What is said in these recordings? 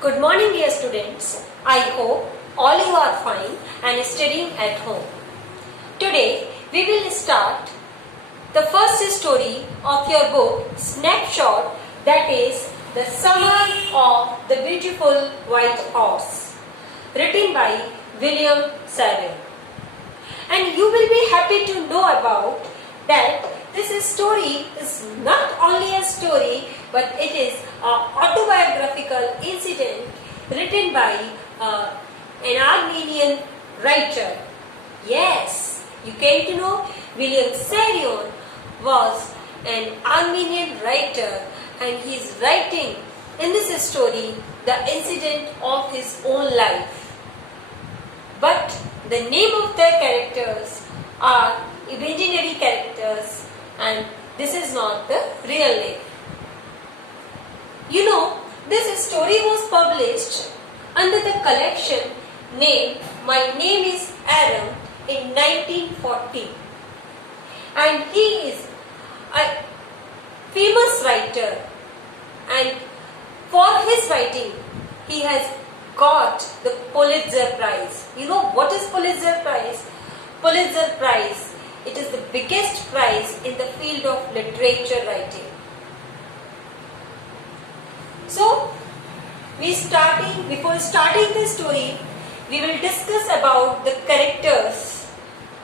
Good morning, dear students. I hope all you are fine and studying at home. Today we will start the first story of your book Snapshot, that is The Summer of the Beautiful White Horse, written by William Saville. And you will be happy to know about that this story is not only a story, but it is an autobiographical incident written by an Armenian writer. Yes, you came to know William Saville was an Armenian writer, and he is writing in this story the incident of his own life. But the name of the characters are imaginary characters, and this is not the real name. You know, this story was published under the collection named My Name is Aram in 1940. And he is a famous writer, and for his writing he has got the Pulitzer Prize. You know what is Pulitzer Prize? Pulitzer Prize, it is the biggest prize in the field of literature writing. So, before starting the story, we will discuss about the characters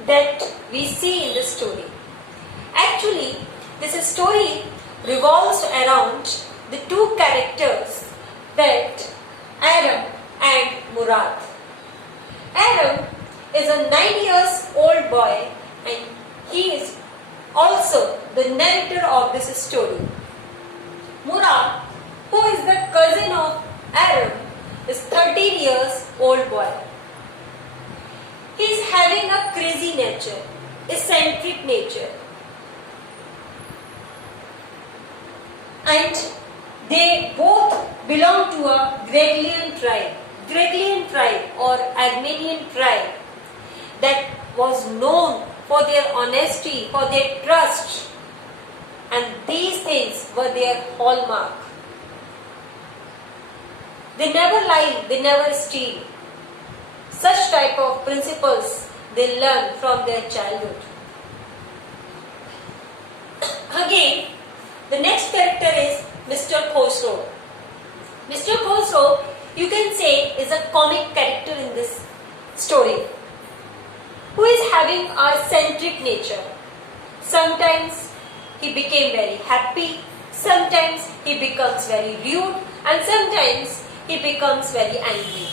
that we see in the story. Actually, this story revolves around the two characters, that Aram and Murad. Aram is a 9-year-old boy, and he is also the narrator of this story. Murad, who is the cousin of Aram, is 13-year-old boy. He is having a crazy nature, eccentric nature. And they both belong to a Grigalian tribe or Armenian tribe that was known for their honesty, for their trust, and these things were their hallmark. They never lie, they never steal. Such type of principles they learn from their childhood. Again, the next character is Mr. Khosrow. Mr. Khosrow, you can say, is a comic character in this story, who is having a eccentric nature. Sometimes he became very happy, sometimes he becomes very rude, and sometimes he becomes very angry.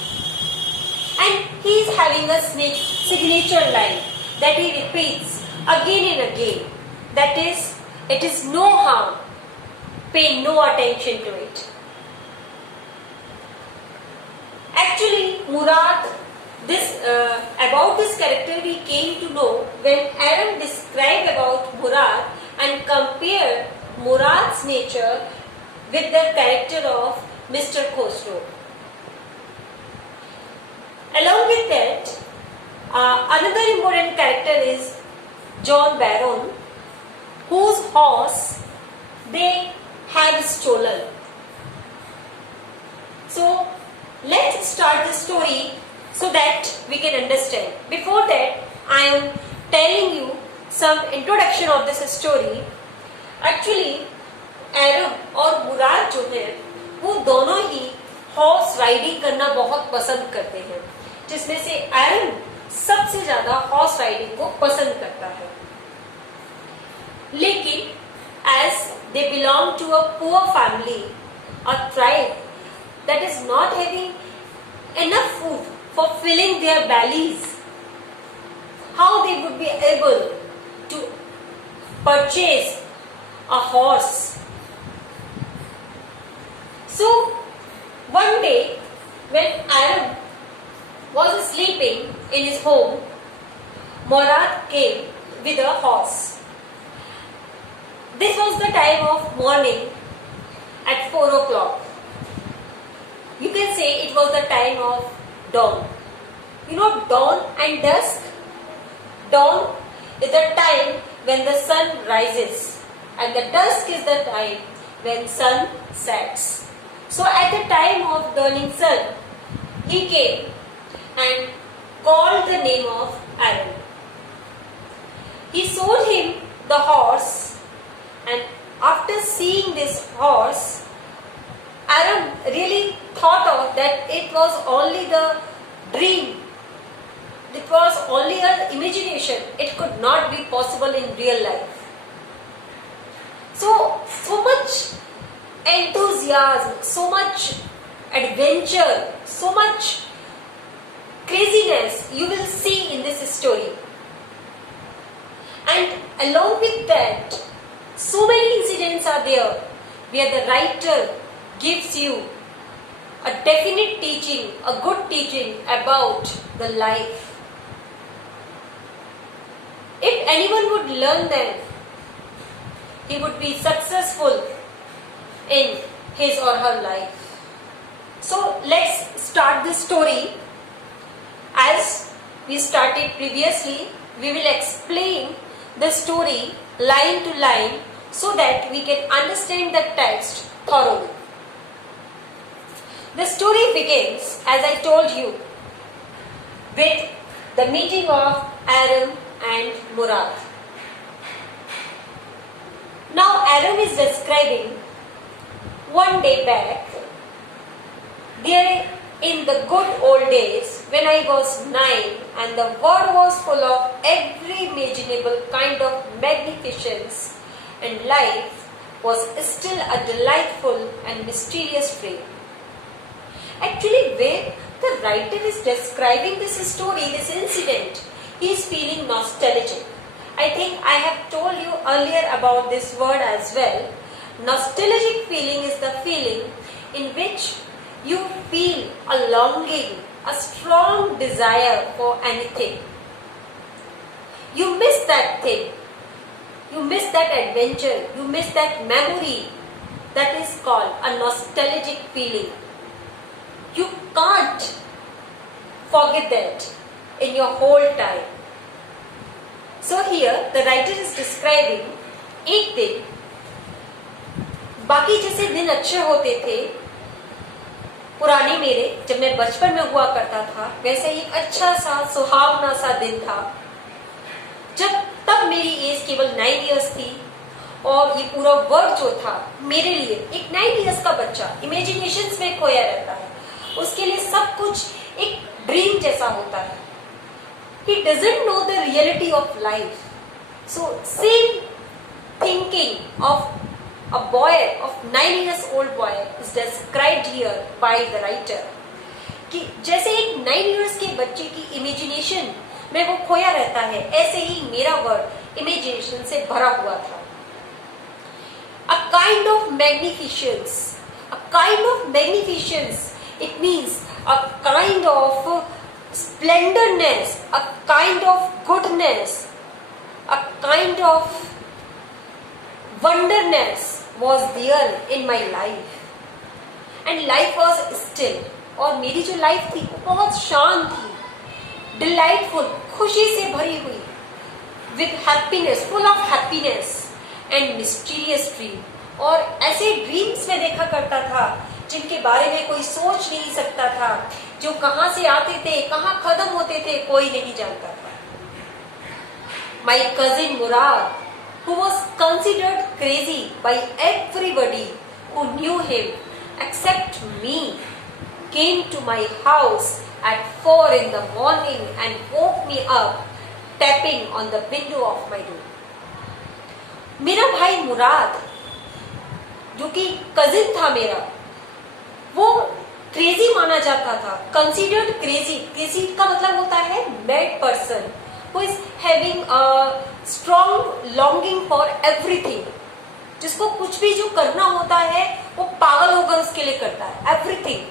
And he is having a signature line that he repeats again and again. That is, it is no harm, pay no attention to it. Actually, Murad, about this character we came to know when Aram described about Murad and compared Murad's nature with the character of Mr. Khosrow. Along with that, another important character is John Baron, whose horse they have stolen. So, let's start the story so that we can understand. Before that, I am telling you some introduction of this story. Actually, Aram और मुराद जो है, वो दोनों ही horse riding करना बहुत पसंद करते हैं, जिसमें से एरम सबसे ज्यादा हॉर्स राइडिंग को पसंद करता है. लेकिन as they belong to a poor family, a tribe that is not having enough food for filling their bellies, how they would be able to purchase a horse? So, one day when Aram was sleeping in his home, Murad came with a horse. This was the time of morning at 4 o'clock. You can say it was the time of dawn. You know dawn and dusk? Dawn is the time when the sun rises, and the dusk is the time when sun sets. So at the time of dawning sun, he came and called the name of Aram. He sold him the horse, and after seeing this horse, Aram really thought of that it was only the dream. It was only an imagination. It could not be possible in real life. So much enthusiasm, so much adventure, so much craziness you will see in this story. And along with that, so many incidents are there where the writer gives you a definite teaching, a good teaching about the life. If anyone would learn them, he would be successful in his or her life. So let's start this story. As we started previously, we will explain the story line to line so that we can understand the text thoroughly. The story begins, as I told you, with the meeting of Aram and Murad. Now Aram is describing one day back, there in the good old days when I was 9 and the world was full of every imaginable kind of magnificence and life was still a delightful and mysterious dream. Actually, where the writer is describing this story, this incident, he is feeling nostalgic. I think I have told you earlier about this word as well. Nostalgic feeling is the feeling in which you feel a longing, a strong desire for anything. You miss that thing. You miss that adventure. You miss that memory. That is called a nostalgic feeling. You can't forget that in your whole time. So here the writer is describing एक दिन, बाकी जैसे दिन अच्छे होते थे पुराने मेरे जब मैं बचपन में हुआ करता था, वैसे ही अच्छा सा सुहावना सा दिन था जब तब मेरी एज केवल 9 इयर्स थी और ये पूरा वर्ल्ड जो था मेरे लिए एक 9 इयर्स का बच्चा इमेजिनेशंस में खोया रहता है, उसके लिए सब कुछ एक ड्रीम जैसा होता है. He doesn't know the reality of life. So same thinking of a boy, of 9 years old boy is described here by the writer. कि जैसे एक 9 years के बच्चे की इमेजिनेशन में वो खोया रहता है, ऐसे ही मेरा वर्ड इमेजिनेशन से भरा हुआ था. A kind of magnificence. A kind of magnificence. It means a kind of splendorness, a kind of goodness, a kind of wonderness was there in my life. And life was still. और मेरी जो लाइफ थी वो बहुत शांत थी, delightful, खुशी से भरी हुई, with happiness, full of happiness and mysterious dream. और ऐसे ड्रीम्स में देखा करता था जिनके बारे में कोई सोच नहीं सकता था, जो कहां से आते थे कहां खत्म होते थे कोई नहीं जानता था. My cousin Murad, who was considered crazy by everybody who knew him except me, came to my house at 4 in the morning and woke me up tapping on the window of my door. मेरा भाई मुराद जो कि कजिन था मेरा, वो क्रेजी माना जाता था, कंसिडर्ड क्रेजी. क्रेजी का मतलब होता है mad person who is having a strong longing for everything. जिसको कुछ भी जो करना होता है वो पागल होकर उसके लिए करता है, एवरीथिंग.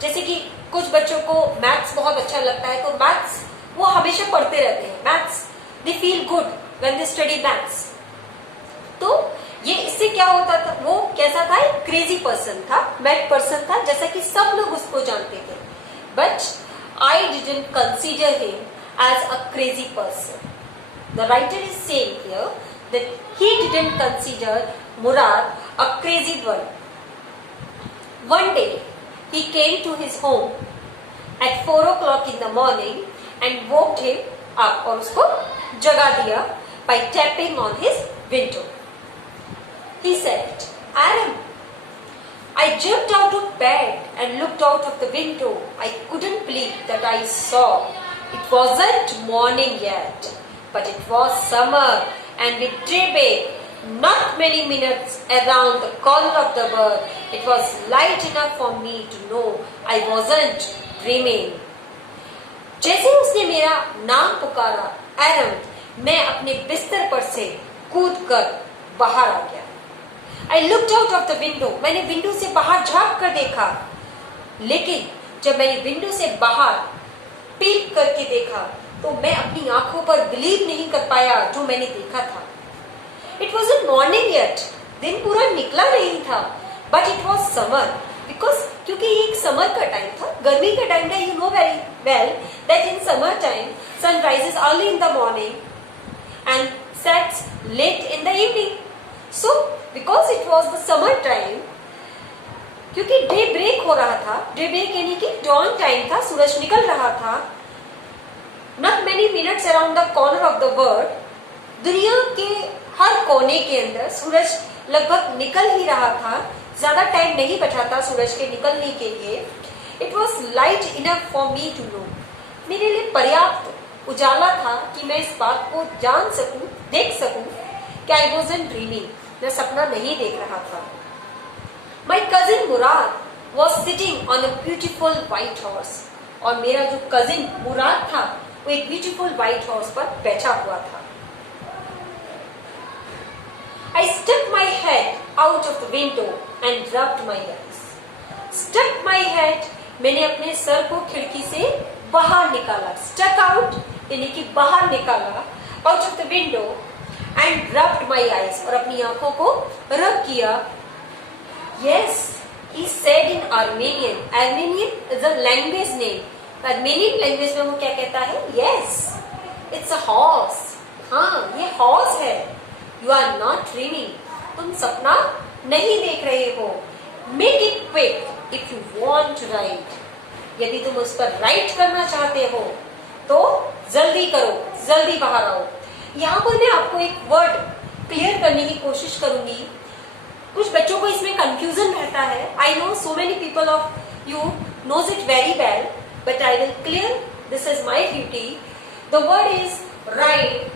जैसे कि कुछ बच्चों को मैथ्स बहुत अच्छा लगता है तो मैथ्स वो हमेशा पढ़ते रहते हैं. Maths they feel good when they study maths. तो ये इससे क्या होता था, वो कैसा था, एक क्रेजी पर्सन था, मैड पर्सन था, जैसा कि सब लोग उसको जानते थे. But I didn't consider him as a crazy person. The writer is saying here that he didn't consider Mourad a crazy one. One day, he came to his home at 4 o'clock in the morning and woke him up और उसको जगा दिया by tapping on his window. He said, Adam, I jumped out of bed and looked out of the window. I couldn't believe that I saw. It wasn't morning yet, but it was summer, and with daybreak, not many minutes around the corner of the world, it was light enough for me to know I wasn't dreaming. जैसे उसने मेरा नाम पुकारा, एडम, मैं अपने बिस्तर पर से कूदकर बाहर आ गया. I looked out of the window. मैंने विंडो से बाहर झांक कर देखा, लेकिन जब मैंने विंडो से बाहर पीक करके देखा तो मैं अपनी आंखों पर बिलीव नहीं कर पाया जो मैंने देखा था. It wasn't morning yet. दिन पूरा निकला नहीं था, but it was summer. Because क्योंकि ये एक समर का टाइम था, गर्मी का टाइम था. You know very well that in summer time sun rises early in the morning and sets late in the evening. So because it was the summer time, क्योंकि day break हो रहा था, डे ब्रेक यानी कि don time था, सूरज निकल रहा था. Not many minutes around the corner of the world, दुनिया के हर कोने के अंदर सूरज लगभग निकल ही रहा था. ज्यादा टाइम नहीं बचा था सूरज के निकलने के लिए. It was light enough for me to know. मेरे लिए पर्याप्त उजाला था कि मैं इस बात को जान सकूं, देख सकूं कि I wasn't dreaming. मैं सपना नहीं देख रहा था. My cousin Murad was sitting on a beautiful white horse. और मेरा जो cousin मुराद था वो एक beautiful white horse पर बैठा हुआ था. I stuck my head out of the window and rubbed my eyes. Stuck my head, मैंने अपने सर को खिड़की से बाहर निकाला. Stuck out यानी कि बाहर निकाला out of the window and rubbed my eyes और अपनी आंखों को रब किया. Yes, he said in Armenian. Armenian is a language name. Armenian language में वो क्या कहता है? Yes, it's a horse. हाँ, ये horse है. You are not dreaming. तुम सपना नहीं देख रहे हो. Make it quick if you want to ride. यदि तुम उस पर राइड करना चाहते हो तो जल्दी करो, जल्दी बाहर आओ. यहाँ पर मैं आपको एक वर्ड क्लियर करने की कोशिश करूंगी. कुछ बच्चों को इसमें कंफ्यूजन रहता है. I know so many people of you knows it very well, but I will clear. This is my duty. The word is ride.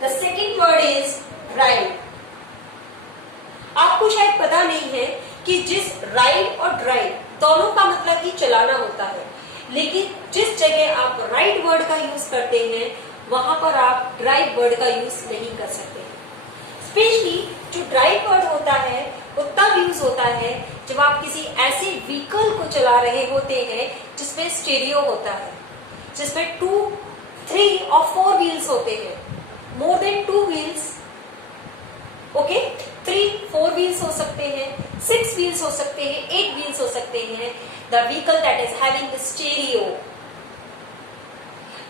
The second word is ride. आपको शायद पता नहीं है कि जिस राइड और ड्राइव दोनों का मतलब ही चलाना होता है, लेकिन जिस जगह आप राइड वर्ड का यूज करते हैं वहां पर आप ड्राइव वर्ड का यूज नहीं कर सकते. स्पेशली जो ड्राइव वर्ड होता है वो तब यूज होता है जब आप किसी ऐसे व्हीकल को चला रहे होते हैं जिसमें स्टीरियो होता है, जिसमें 2, 3 और 4 व्हील्स होते हैं. मोर देन 2 व्हील्स, ओके, 3, 4 व्हील्स हो सकते हैं, 6 व्हील्स हो सकते हैं, 8 व्हील्स हो सकते हैं. The vehicle that is having the stereo.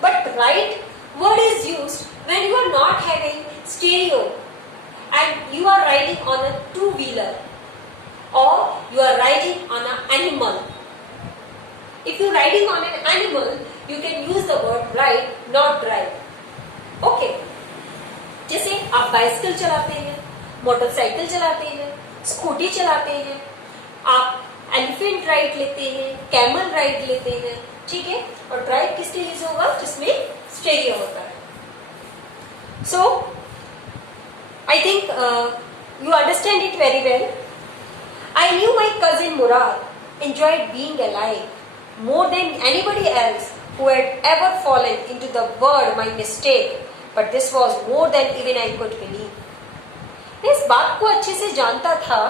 But right word is used when you are not having stereo and you are riding on a 2-wheeler or you are riding on an animal. If you are riding on an animal, you can use the word ride, not drive. Okay. जैसे आप बाइसिकल चलाते हैं, मोटरसाइकिल चलाते हैं, स्कूटी चलाते हैं, आप elephant ride लेते हैं, कैमल राइड लेते हैं, ठीक है. और ड्राइव किस लिए यूज होगा? जिसमें स्टीरियो होता है. So, I think you understand it very well. I knew my cousin Murad enjoyed being alive more than anybody else who had ever fallen into the word my mistake, but this was more than even I could believe. मैं इस बात को अच्छे से जानता था,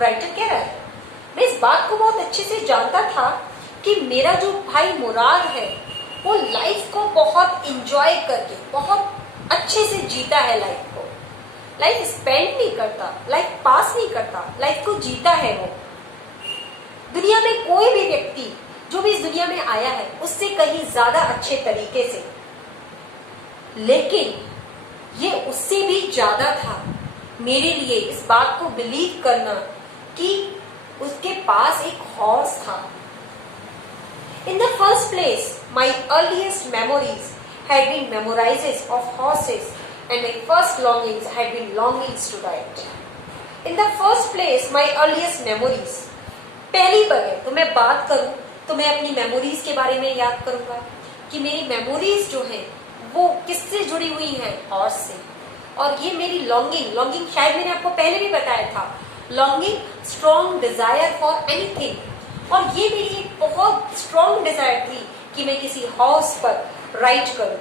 राइटर कह रहा है, मैं इस बात को बहुत अच्छे से जानता था कि मेरा जो भाई मुराद है वो लाइफ को बहुत इंजॉय करके बहुत अच्छे से जीता है. लाइफ को लाइफ स्पेंड नहीं करता, लाइफ पास नहीं करता, लाइफ को जीता है वो. दुनिया में कोई भी व्यक्ति जो भी इस दुनिया में आया है उससे कहीं ज्यादा अच्छे तरीके से, लेकिन ये उससे भी ज्यादा था. मेरे लिए इस बात को बिलीव करना कि उसके पास एक हॉर्स था। In the first place, my earliest memories had been memorizes of horses and my first longings had been longings to ride. In the first place, my earliest memories. पहली बगैर तो मैं बात करूं तो मैं अपनी मेमोरीज के बारे में याद करूंगा कि मेरी मेमोरीज जो है वो किससे जुड़ी हुई हैं, हॉर्स से। और ये मेरी लॉन्गिंग शायद मैंने आपको पहले भी बताया था, longing strong desire for anything. और ये मेरी एक बहुत स्ट्रॉन्ग डिजायर थी कि मैं किसी हॉर्स पर राइड करूं।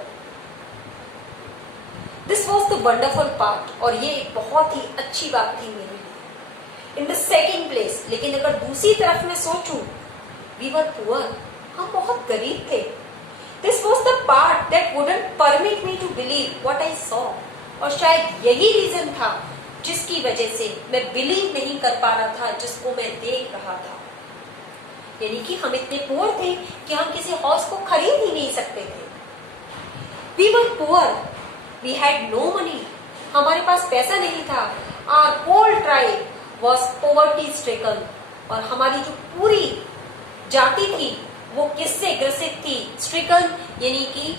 This was the wonderful part, और ये एक बहुत ही अच्छी बात थी मेरे लिए। इन द सेकेंड प्लेस, लेकिन अगर दूसरी तरफ मैं सोचूं, वी वर पुअर, हम बहुत गरीब थे। This was the part that wouldn't permit me to believe what I saw. और शायद यही रीजन था जिसकी वजह से मैं बिलीव नहीं कर पा रहा था जिसको मैं देख रहा था। यानी कि हम इतने पुअर थे कि हम किसी हॉर्स को खरीद ही नहीं सकते थे। We were poor, we had no money, हमारे पास पैसा नहीं था। Our whole tribe was poverty stricken, और हमारी जो पूरी जाति थी वो किससे ग्रसित थी, स्ट्रिकन यानी कि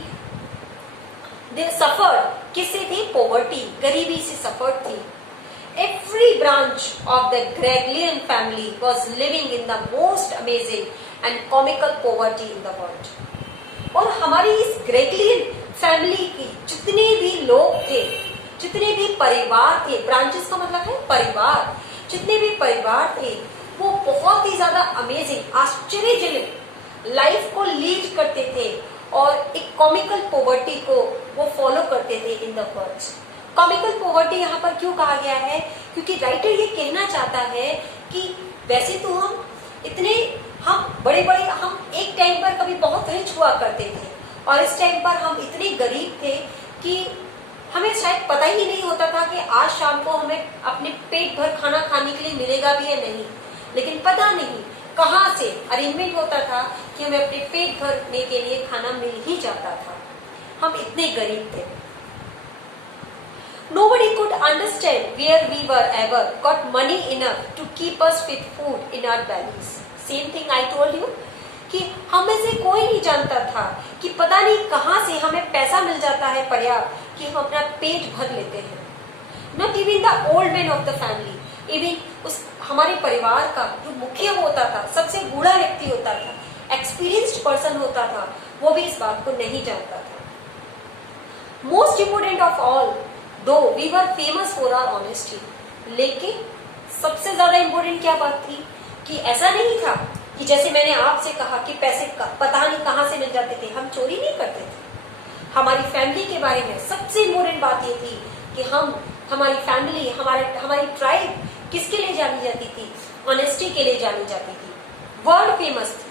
दे सफर्ड, किससे थी, पॉवर्टी, गरीबी से सफर्ड थी। Every branch of the Gregorian family was living in the most amazing and comical poverty in the world. और हमारी इस ग्रेगलियन फैमिली की जितने भी लोग थे, जितने भी परिवार थे, ब्रांचेस का मतलब है परिवार, जितने भी परिवार थे वो बहुत ही ज्यादा अमेजिंग, आश्चर्यजनक लाइफ को लीड करते थे और एक कॉमिकल पॉवर्टी को वो फॉलो करते थे इन द वर्ल्ड। कॉमिकल पॉवर्टी यहाँ पर क्यों कहा गया है, क्योंकि राइटर ये कहना चाहता है कि वैसे तो हम बड़े हम एक टाइम पर कभी बहुत रिच हुआ करते थे, और इस टाइम पर हम इतने गरीब थे कि हमें शायद पता ही नहीं होता था कि आज शाम को हमें अपने पेट भर खाना खाने के लिए मिलेगा भी या नहीं। लेकिन पता नहीं कहाँ से अरेंजमेंट होता था कि हमें अपने पेट भरने के लिए खाना मिल ही जाता था। हम इतने गरीब थे। Nobody could understand where we were ever got money enough to keep us with food in our bellies. Same thing I told you कि हम में से कोई नहीं जानता था कि पता नहीं कहाँ से हमें पैसा मिल जाता है पर्याप्त कि हम अपना पेट भर लेते हैं। Not even the old man of the family, even उस हमारे परिवार का जो मुखिया होता था, सबसे बूढ़ा व्यक्ति होता था, एक्सपीरियंस्ड पर्सन होता था, वो भी इस बात को नहीं जानता था। Most important of all, though we were famous for our honesty, लेकिन सबसे ज्यादा इंपॉर्टेंट क्या बात थी कि ऐसा नहीं था कि जैसे मैंने आपसे कहा कि पैसे पता नहीं कहां से मिल जाते थे, हम चोरी नहीं करते थे। हमारी फैमिली के बारे में सबसे इंपॉर्टेंट बात ये थी कि हमारी फैमिली, हमारी ट्राइब किसके लिए जानी जाती थी, ऑनेस्टी के लिए जानी जाती थी, वर्ल्ड फेमस थी।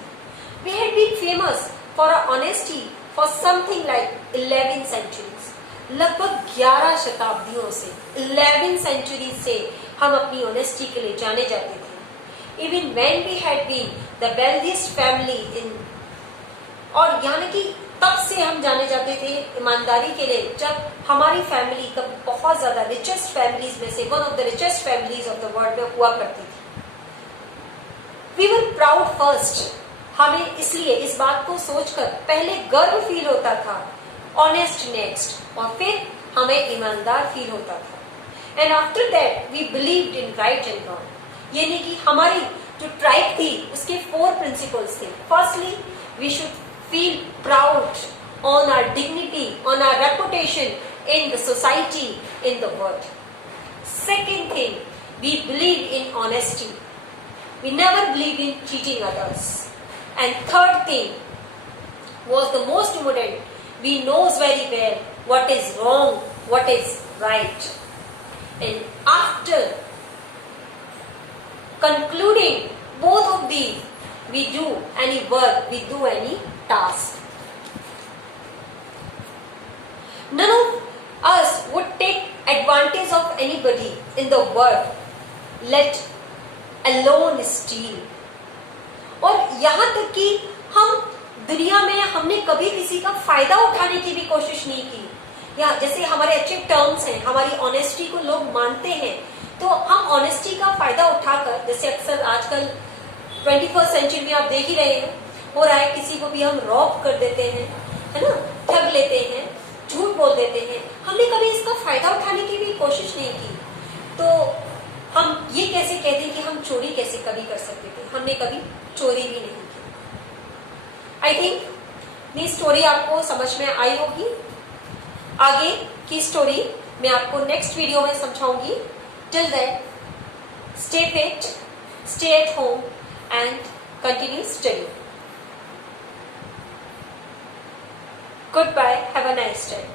We had been famous for our honesty for something like 11 centuries, लगभग 11 शताब्दियों से, 11 सेंचुरी से हम अपनी ऑनेस्टी के लिए जाने जाते थे। Even when we had been the wealthiest family in, और यानी कि तब से हम जाने जाते थे ईमानदारी के लिए जब हमारी फैमिली का बहुत ज्यादा रिचेस्ट फैमिलीज में से, one of the richest families of the world में हुआ करती थी। वी वर प्राउड फर्स्ट, हमें इसलिए इस बात को सोचकर पहले गर्व फील होता था, ऑनेस्ट नेक्स्ट, और फिर हमें ईमानदार फील होता था। And after that we believed in right and wrong, यानी कि हमारी जो ट्राइब थी उसके 4 प्रिंसिपल्स थे। Firstly, we should feel proud on our dignity, on our reputation in the society, in the world. Second thing, we believe in honesty, we never believe in cheating others. And third thing was the most important, we knows very well what is wrong, what is right. And after concluding both of these, we do any work, we do any task. None of us would take advantage of anybody in the world, let alone steal. और यहाँ तक कि हम दुनिया में हमने कभी किसी का फायदा उठाने की भी कोशिश नहीं की। या जैसे हमारे अच्छे टर्म्स हैं, हमारी ऑनेस्टी को लोग मानते हैं, तो हम ऑनेस्टी का फायदा उठाकर, जैसे अक्सर आजकल 21st सेंचुरी में आप देख ही रहे हैं, हो रहा है, किसी को भी हम रॉब कर देते हैं, है ना, ठग लेते हैं, झूठ बोल देते हैं। हमने कभी इसका फायदा उठाने की भी कोशिश नहीं की। तो हम ये कैसे कहते हैं कि हम चोरी कैसे कभी कर सकते थे? हमने कभी चोरी भी नहीं की। आई थिंक ये स्टोरी आपको समझ में आई होगी। आगे की स्टोरी मैं आपको नेक्स्ट वीडियो में समझाऊंगी। Till then stay fit, stay at home and continue study. Goodbye. Have a nice day.